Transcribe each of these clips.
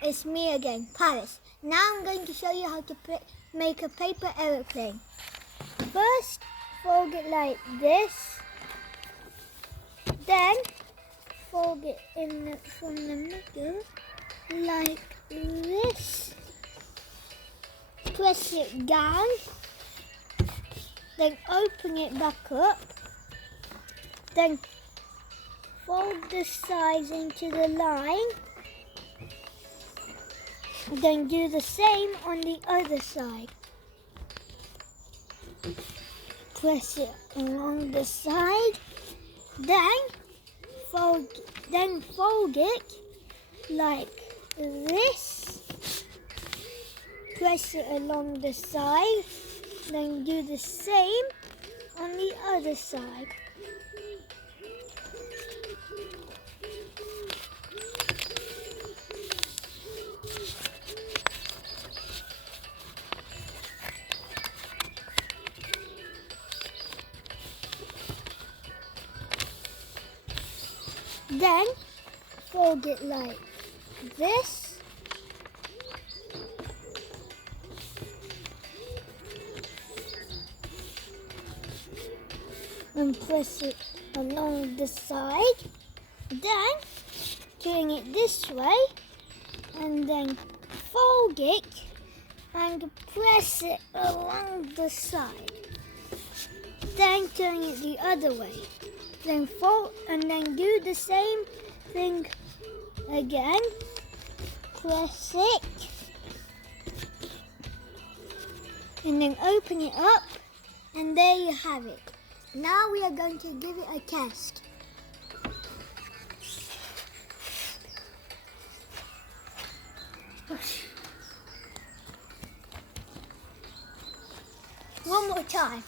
It's me again, Paris. Now I'm going to show you how to make a paper aeroplane. First, fold it like this. Then, fold it from the middle like this. Press it down. Then open it back up. Then fold the sides into the line. Then do the same on the other side. Press it along the side. Then fold it like this. Press it along the side. Then do the same on the other side. Then fold it like this. And press it along the side. Then turn it this way and then fold it and press it along the side. Then turn it the other way. Then fold and then do the same thing again. Press it and then open it up, and there you have it. Now we are going to give it a test. One more time.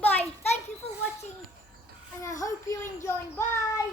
Bye. Thank you for watching, and I hope you enjoyed. Bye.